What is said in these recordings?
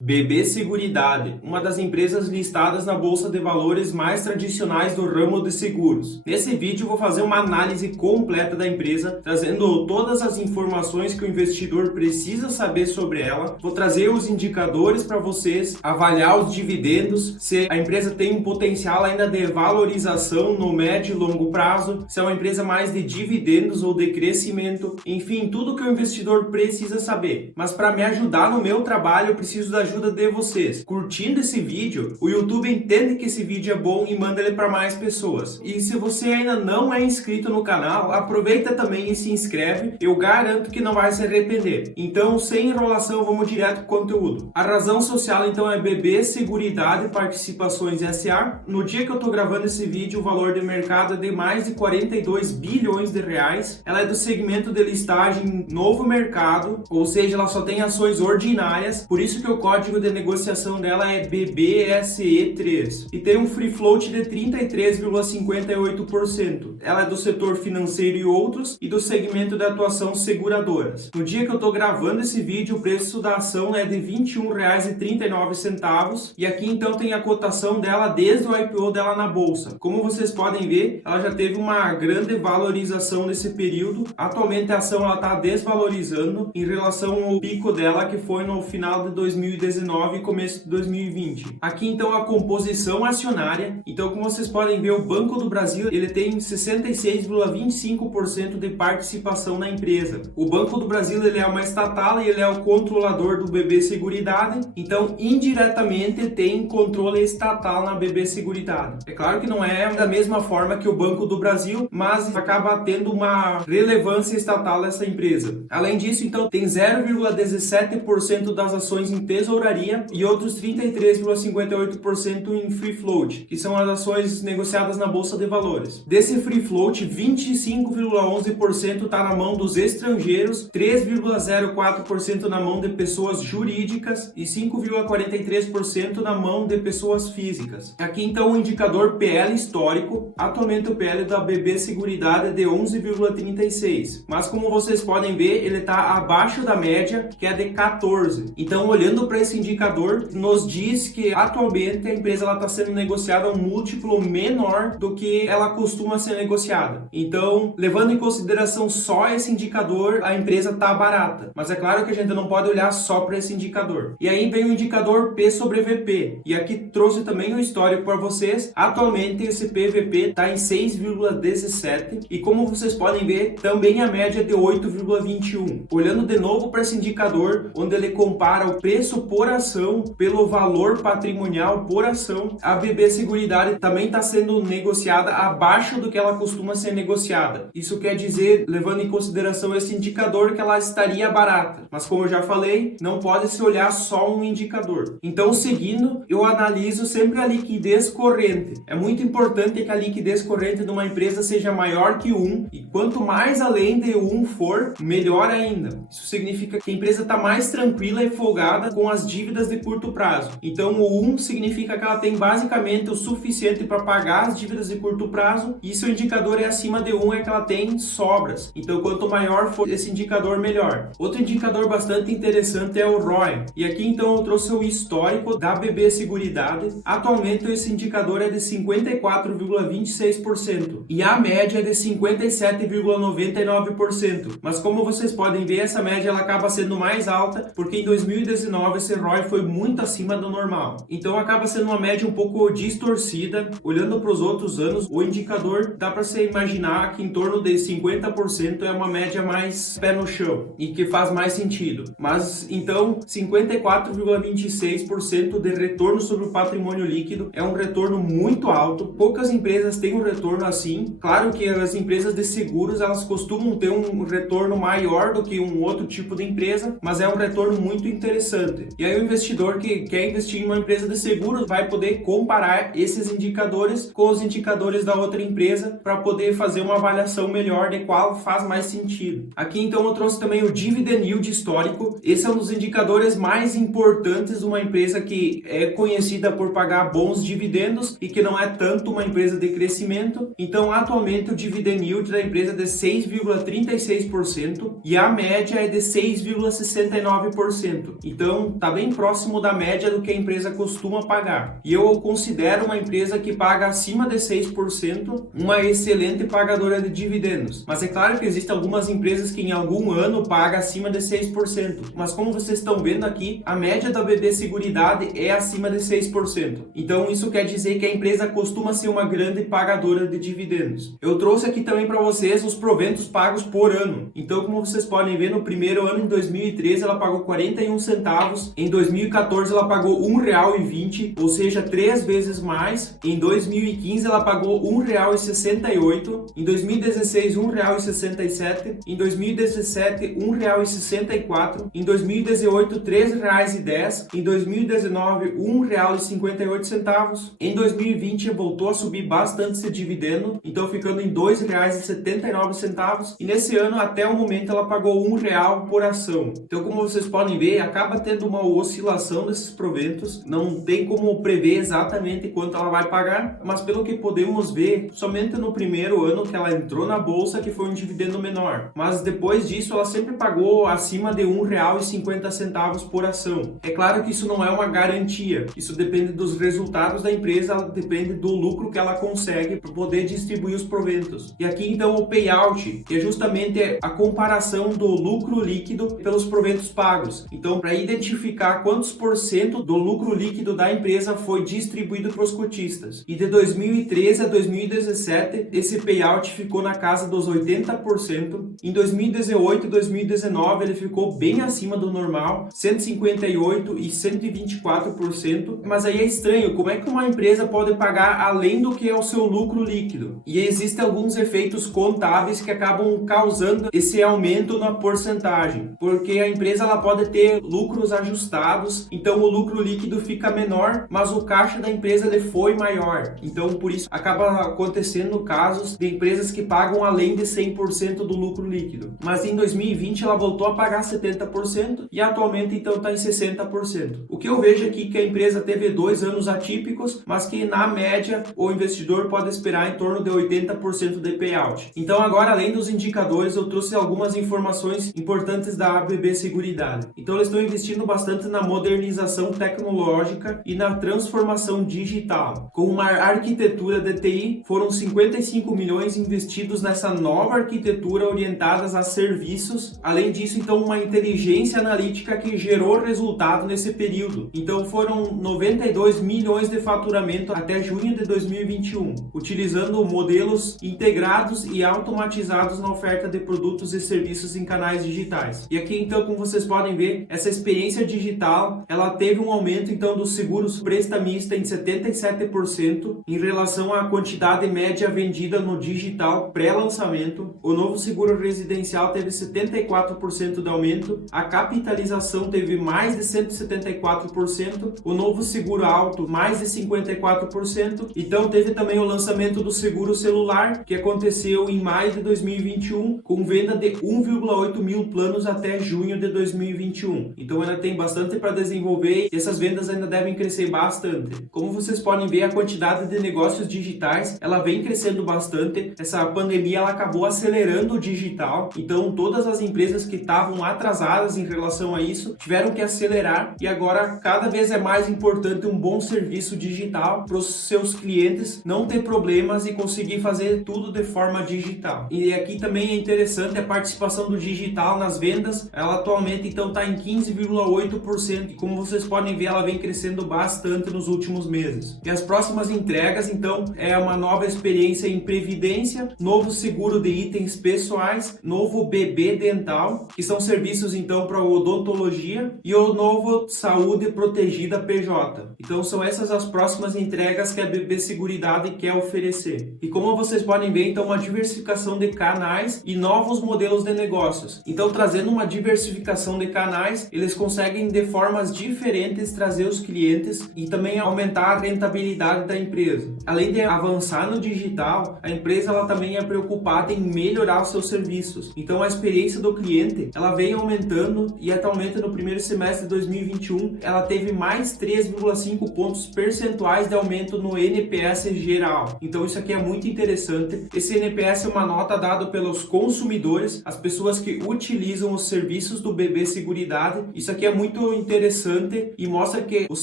BB Seguridade, uma das empresas listadas na Bolsa de Valores mais tradicionais do ramo de seguros. Nesse vídeo vou fazer uma análise completa da empresa, trazendo todas as informações que o investidor precisa saber sobre ela. Vou trazer os indicadores para vocês, avaliar os dividendos, se a empresa tem um potencial ainda de valorização no médio e longo prazo, se é uma empresa mais de dividendos ou de crescimento, enfim, tudo que o investidor precisa saber. Mas para me ajudar no meu trabalho, eu preciso da ajuda de vocês. Curtindo esse vídeo, o YouTube entende que esse vídeo é bom e manda ele para mais pessoas. E se você ainda não é inscrito no canal, aproveita também e se inscreve. Eu garanto que não vai se arrepender. Então, sem enrolação, vamos direto pro conteúdo. A razão social, então, é BB Seguridade Participações SA. No dia que eu tô gravando esse vídeo, o valor de mercado é de mais de 42 bilhões de reais. Ela é do segmento de listagem novo mercado, ou seja, ela só tem ações ordinárias, por isso que o código de negociação dela é BBSE3 e tem um free float de 33,58%. Ela é do setor financeiro e outros e do segmento de atuação seguradoras. No dia que eu estou gravando esse vídeo, o preço da ação é de R$ 21,39 e aqui então tem a cotação dela desde o IPO dela na bolsa. Como vocês podem ver, ela já teve uma grande valorização nesse período. Atualmente a ação está desvalorizando em relação ao pico dela que foi no final de 2019 e começo de 2020. Aqui então a composição acionária. Então, como vocês podem ver, o Banco do Brasil ele tem 66,25% de participação na empresa. O Banco do Brasil ele é uma estatal e ele é o controlador do BB Seguridade. Então, indiretamente tem controle estatal na BB Seguridade. É claro que não é da mesma forma que o Banco do Brasil, mas acaba tendo uma relevância estatal essa empresa. Além disso, então tem 0,17% das ações em tesouraria e outros 33,58% em free float, que são as ações negociadas na Bolsa de Valores. Desse free float, 25,11% está na mão dos estrangeiros, 3,04% na mão de pessoas jurídicas e 5,43% na mão de pessoas físicas. Aqui então o indicador PL histórico. Atualmente o PL da BB Seguridade é de 11,36, mas como vocês podem ver, ele está abaixo da média, que é de 14. Então, olhando para esse indicador, nos diz que atualmente a empresa está sendo negociada a um múltiplo menor do que ela costuma ser negociada. Então, levando em consideração só esse indicador, a empresa está barata. Mas é claro que a gente não pode olhar só para esse indicador. E aí vem o indicador P sobre VP. E aqui trouxe também um histórico para vocês. Atualmente esse PVP está em 6,17 e como vocês podem ver, também a média é de 8,21. Olhando de novo para esse indicador, onde ele compara o preço por ação pelo valor patrimonial por ação, a BB Seguridade também está sendo negociada abaixo do que ela costuma ser negociada. Isso quer dizer, levando em consideração esse indicador, que ela estaria barata. Mas como eu já falei, não pode se olhar só um indicador. Então, seguindo, eu analiso sempre a liquidez corrente. É muito importante que a liquidez corrente de uma empresa seja maior que 1, e quanto mais além de 1 for, melhor ainda. Isso significa que a empresa está mais tranquila e folgada com as dívidas de curto prazo. Então o 1 significa que ela tem basicamente o suficiente para pagar as dívidas de curto prazo, e se o indicador é acima de 1 é que ela tem sobras. Então quanto maior for esse indicador, melhor. Outro indicador bastante interessante é o ROI. E aqui então eu trouxe o histórico da BB Seguridade. Atualmente esse indicador é de 54,26% e a média é de 57,99%. Mas como vocês podem ver, essa média ela acaba sendo mais alta porque em 2019 esse ROI foi muito acima do normal. Então acaba sendo uma média um pouco distorcida. Olhando para os outros anos, o indicador dá para você imaginar que em torno de 50% é uma média mais pé no chão e que faz mais sentido. Mas então 54,26% de retorno sobre o patrimônio líquido é um retorno muito alto. Poucas empresas têm um retorno assim. Claro que as empresas de seguros elas costumam ter um retorno maior do que um outro tipo de empresa, mas é um retorno muito interessante. E aí o investidor que quer investir em uma empresa de seguros vai poder comparar esses indicadores com os indicadores da outra empresa para poder fazer uma avaliação melhor de qual faz mais sentido. Aqui então eu trouxe também o Dividend Yield histórico. Esse é um dos indicadores mais importantes de uma empresa que é conhecida por pagar bons dividendos e que não é tanto uma empresa de crescimento. Então atualmente o Dividend Yield da empresa empresa é de 6,36% e a média é de 6,69%. Então, está bem próximo da média do que a empresa costuma pagar. E eu considero uma empresa que paga acima de 6% uma excelente pagadora de dividendos. Mas é claro que existem algumas empresas que em algum ano pagam acima de 6%. Mas como vocês estão vendo aqui, a média da BB Seguridade é acima de 6%. Então, isso quer dizer que a empresa costuma ser uma grande pagadora de dividendos. Eu trouxe aqui também para vocês os proventos pagos por ano. Então, como vocês podem ver, no primeiro ano, em 2013, ela pagou 41 centavos. Em 2014, ela pagou R$ 1,20, ou seja, 3 vezes mais. Em 2015, ela pagou R$ 1,68. Em 2016, R$ 1,67. Em 2017, R$ 1,64. Em 2018, R$ 3,10. Em 2019, R$ 1,58. Em 2020, voltou a subir bastante esse dividendo, então ficando em R$ 2,79. E nesse ano, até o momento, ela pagou R$ 1 por ação. Então, como vocês podem ver, acaba tendo uma oscilação desses proventos. Não tem como prever exatamente quanto ela vai pagar, mas pelo que podemos ver, somente no primeiro ano que ela entrou na bolsa que foi um dividendo menor. Mas depois disso, ela sempre pagou acima de R$ 1,50 por ação. É claro que isso não é uma garantia. Isso depende dos resultados da empresa, depende do lucro que ela consegue para poder distribuir os proventos. E aqui então o payout, que é justamente a comparação do lucro líquido pelos proventos pagos. Então, para identificar quantos por cento do lucro líquido da empresa foi distribuído para os cotistas. E de 2013 a 2017, esse payout ficou na casa dos 80%. Em 2018 e 2019, ele ficou bem acima do normal, 158% e 124%. Mas aí é estranho, como é que uma empresa pode pagar além do que é o seu lucro líquido? E existem alguns efeitos contábeis que acabam causando esse aumento na porcentagem, porque a empresa ela pode ter lucros ajustados, então o lucro líquido fica menor, mas o caixa da empresa ele foi maior. Então por isso acaba acontecendo casos de empresas que pagam além de 100% do lucro líquido. Mas em 2020 ela voltou a pagar 70% e atualmente então está em 60%. O que eu vejo aqui é que a empresa teve 2 anos atípicos, mas que na média o investidor pode esperar em torno de 80% de payout. Então agora, além dos indicadores, eu trouxe algumas informações importantes da BB Seguridade. Então eles estão investindo bastante na modernização tecnológica e na transformação digital. Com uma arquitetura de TI, foram 55 milhões investidos nessa nova arquitetura orientadas a serviços. Além disso, então, uma inteligência analítica que gerou resultado nesse período. Então foram 92 milhões de faturamento até junho de 2021, utilizando modelos integrados e automatizados na oferta de produtos e serviços em canais digitais. E aqui então, como vocês podem ver, essa experiência digital, ela teve um aumento então dos seguros prestamista em 77% em relação à quantidade média vendida no digital pré-lançamento. O novo seguro residencial teve 74% de aumento, a capitalização teve mais de 174%, o novo seguro alto mais de 54%. Então teve também o lançamento do seguro celular, que aconteceu em maio de 2021, com venda de 1,8 mil planos até junho de 2021. Então ainda tem bastante para desenvolver e essas vendas ainda devem crescer bastante. Como vocês podem ver, a quantidade de negócios digitais, ela vem crescendo bastante. Essa pandemia ela acabou acelerando o digital, então todas as empresas que estavam atrasadas em relação a isso tiveram que acelerar e agora cada vez é mais importante um bom serviço digital para os seus clientes não ter problemas e conseguir fazer tudo de forma digital. E aqui também é interessante a participação do digital nas vendas. Ela atualmente então está em 15,8% e como vocês podem ver, ela vem crescendo bastante nos últimos meses. E as próximas entregas então é uma nova experiência em previdência, novo seguro de itens pessoais, novo bebê dental, que são serviços então para odontologia, e o novo saúde protegida PJ. Então são essas as próximas entregas que a BB Seguridade quer oferecer. E como vocês podem ver, então, uma diversificação de canais e novos modelos de negócios. Então, trazendo uma diversificação de canais, eles conseguem de formas diferentes trazer os clientes e também aumentar a rentabilidade da empresa. Além de avançar no digital, a empresa ela também é preocupada em melhorar os seus serviços. Então, a experiência do cliente, ela vem aumentando e atualmente no primeiro semestre de 2021, ela teve mais 3,5 pontos percentuais de aumento no NPS geral. Então, isso aqui é muito interessante. Esse NPS é uma nota dada pelos consumidores, as pessoas que utilizam os serviços do BB Seguridade. Isso aqui é muito interessante e mostra que os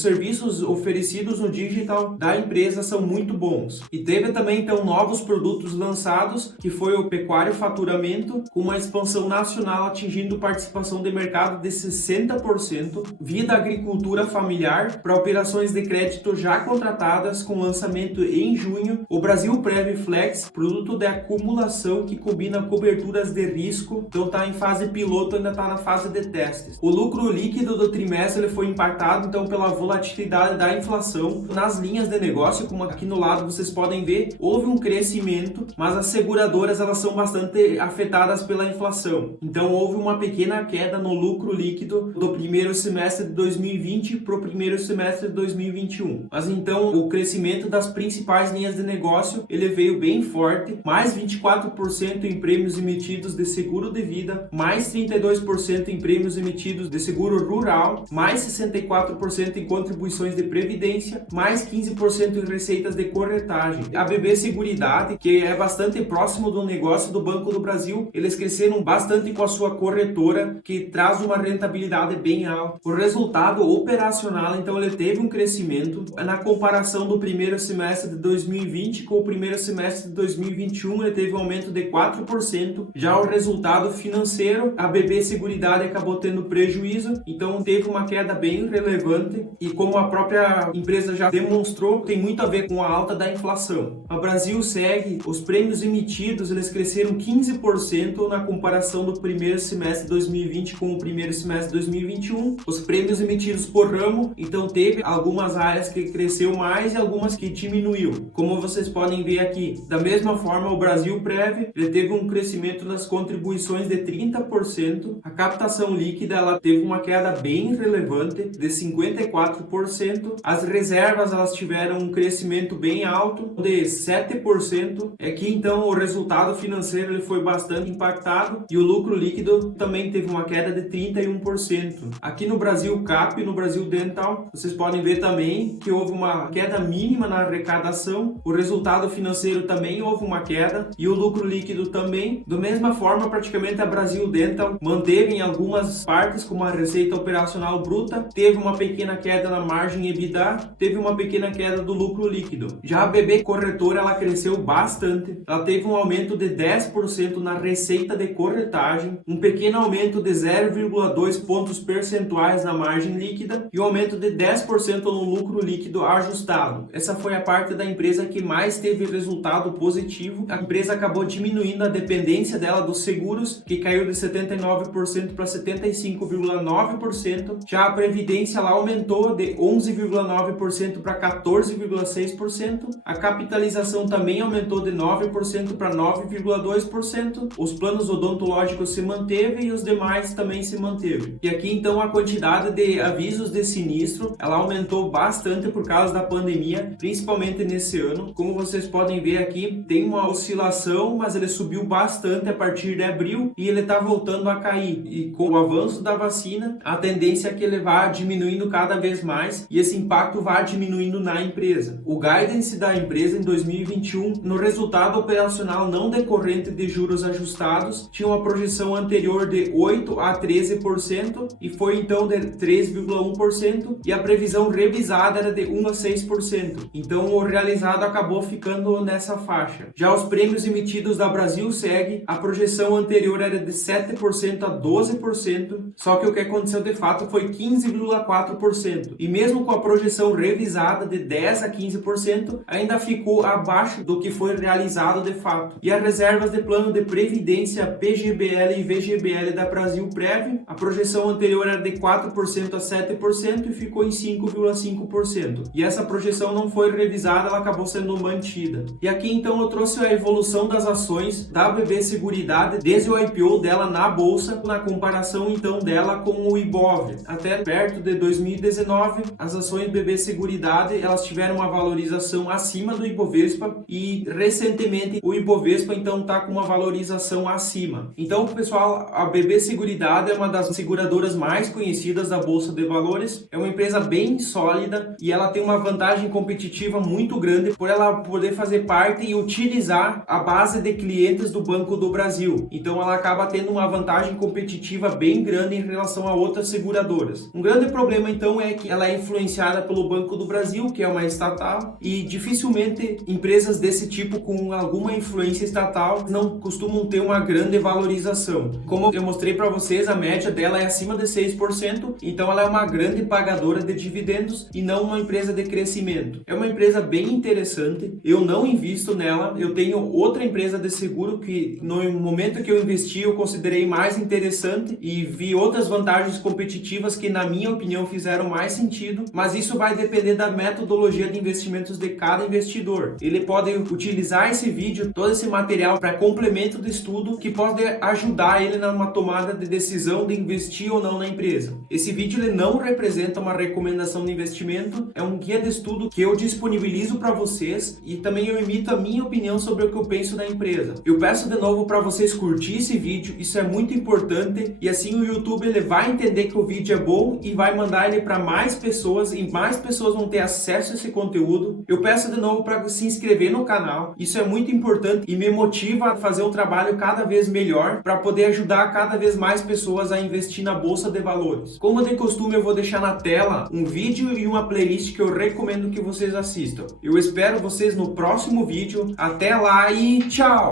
serviços oferecidos no digital da empresa são muito bons. E teve também então novos produtos lançados, que foi o Pecuário Faturamento, com uma expansão nacional atingindo participação de mercado de 60%, Vida Agricultura Familiar para operações de crédito já contratadas com lançamento em junho, o Brasil Prev Flex, produto de acumulação que combina coberturas de risco, então está em fase piloto, ainda está na fase de testes. O lucro líquido do trimestre ele foi impactado então pela volatilidade da inflação. Nas linhas de negócio, como aqui no lado vocês podem ver, houve um crescimento, mas as seguradoras elas são bastante afetadas pela inflação. Então houve uma pequena queda no lucro líquido do primeiro semestre de 2020 para o primeiro semestre de 2021. Mas então o crescimento das principais linhas de negócio ele veio bem forte, mais 24% em prêmios emitidos de seguro de vida, mais 32% em prêmios emitidos de seguro rural, mais 64% em contribuições de previdência, mais 15% em receitas de corretagem. A BB Seguridade, que é bastante próximo do negócio do Banco do Brasil, eles cresceram bastante com a sua corretora, que traz uma rentabilidade bem alta. O resultado operacional, então, ele teve um crescimento na comparação do primeiro semestre de 2020 com o primeiro semestre de 2021, ele teve um aumento de 4%. Já o resultado financeiro, a BB Seguridade acabou tendo prejuízo, então teve uma queda bem relevante e como a própria empresa já demonstrou, tem muito a ver com a alta da inflação. O Brasil segue, os prêmios emitidos, eles cresceram 15% na comparação do primeiro semestre de 2020 com o primeiro semestre de 2021. Os prêmios emitidos por ramo, então teve algumas áreas que cresceu mais e algumas que diminuiu. Como vocês podem ver aqui, da mesma forma o Brasil Prev, ele teve um crescimento nas contribuições de 30%, a captação líquida ela teve uma queda bem relevante de 54%, as reservas elas tiveram um crescimento bem alto de 7%, que então o resultado financeiro ele foi bastante impactado e o lucro líquido também teve uma queda de 31%. Aqui no Brasil Cap, no Brasil Dental, vocês podem ver também que houve uma queda mínima na arrecadação, o resultado financeiro também houve uma queda e o lucro líquido também. Da mesma forma, praticamente a Brasil Dental manteve em algumas partes, como a receita operacional bruta, teve uma pequena queda na margem EBITDA, teve uma pequena queda do lucro líquido. Já a BB Corretora, ela cresceu bastante, ela teve um aumento de 10% na receita de corretagem, um pequeno aumento de 0,2 pontos percentuais na margem líquida e um aumento de 10% no lucro líquido ajustado. Essa foi a parte da empresa que mais teve resultado positivo. A empresa acabou diminuindo a dependência dela dos seguros, que caiu de 79% para 75,9%. Já a previdência ela aumentou de 11,9% para 14,6%. A capitalização também aumentou de 9% para 9,2%. Os planos odontológicos se manteve e os demais também se manteve. E aqui então a quantidade de avisos de sinistro, ela aumentou bastante por causa da pandemia, principalmente nesse ano. Como vocês podem ver aqui, tem uma oscilação, mas ele subiu bastante a partir de abril e ele está voltando a cair. E com o avanço da vacina, a tendência é que ele vá diminuindo cada vez mais e esse impacto vai diminuindo na empresa. O guidance da empresa em 2021, no resultado operacional não decorrente de juros ajustados, tinha uma projeção anterior de 8 a 13% e foi então de 3,1% e a previsão revisada era de 1 a 6%. Então o realizado acabou ficando nessa faixa. Já os prêmios emitidos da Brasil segue, a projeção anterior era de 7% a 12%, só que o que aconteceu de fato foi 15,4%. E mesmo com a projeção revisada de 10 a 15%, ainda ficou abaixo do que foi realizado de fato. E as reservas de plano de previdência PGBL e VGBL da Brasil Prev, a projeção anterior era de 4% a 7% e ficou em 5,5%. E essa projeção não foi revisada, ela acabou sendo mantida. E aqui então eu trouxe a evolução das ações da BB Seguridade desde o IPO dela na bolsa, na comparação então dela com o Ibov. Até perto de 2019, as ações BB Seguridade, elas tiveram uma valorização acima do Ibovespa e recentemente o Ibovespa então está com uma valorização acima. Então, pessoal, a BB Seguridade é uma das seguradoras mais conhecidas da Bolsa de Valores, é uma empresa bem sólida e ela tem uma vantagem competitiva muito grande por ela poder fazer parte e utilizar a base base de clientes do Banco do Brasil. Então ela acaba tendo uma vantagem competitiva bem grande em relação a outras seguradoras. Um grande problema então é que ela é influenciada pelo Banco do Brasil, que é uma estatal, e dificilmente empresas desse tipo com alguma influência estatal não costumam ter uma grande valorização. Como eu mostrei para vocês, a média dela é acima de 6%, então ela é uma grande pagadora de dividendos e não uma empresa de crescimento. É uma empresa bem interessante, eu não invisto nela, eu tenho outra empresa de seguro que no momento que eu investi eu considerei mais interessante e vi outras vantagens competitivas que na minha opinião fizeram mais sentido, mas isso vai depender da metodologia de investimentos de cada investidor. Ele pode utilizar esse vídeo, todo esse material para complemento do estudo que pode ajudar ele numa tomada de decisão de investir ou não na empresa. Esse vídeo ele não representa uma recomendação de investimento, é um guia de estudo que eu disponibilizo para vocês e também eu emito a minha opinião sobre o que eu penso da empresa. Eu peço de novo para vocês curtir esse vídeo, isso é muito importante e assim o YouTube ele vai entender que o vídeo é bom e vai mandar ele para mais pessoas e mais pessoas vão ter acesso a esse conteúdo. Eu peço de novo para se inscrever no canal, isso é muito importante e me motiva a fazer um trabalho cada vez melhor para poder ajudar cada vez mais pessoas a investir na Bolsa de Valores. Como de costume, eu vou deixar na tela um vídeo e uma playlist que eu recomendo que vocês assistam. Eu espero vocês no próximo vídeo. Até lá e tchau!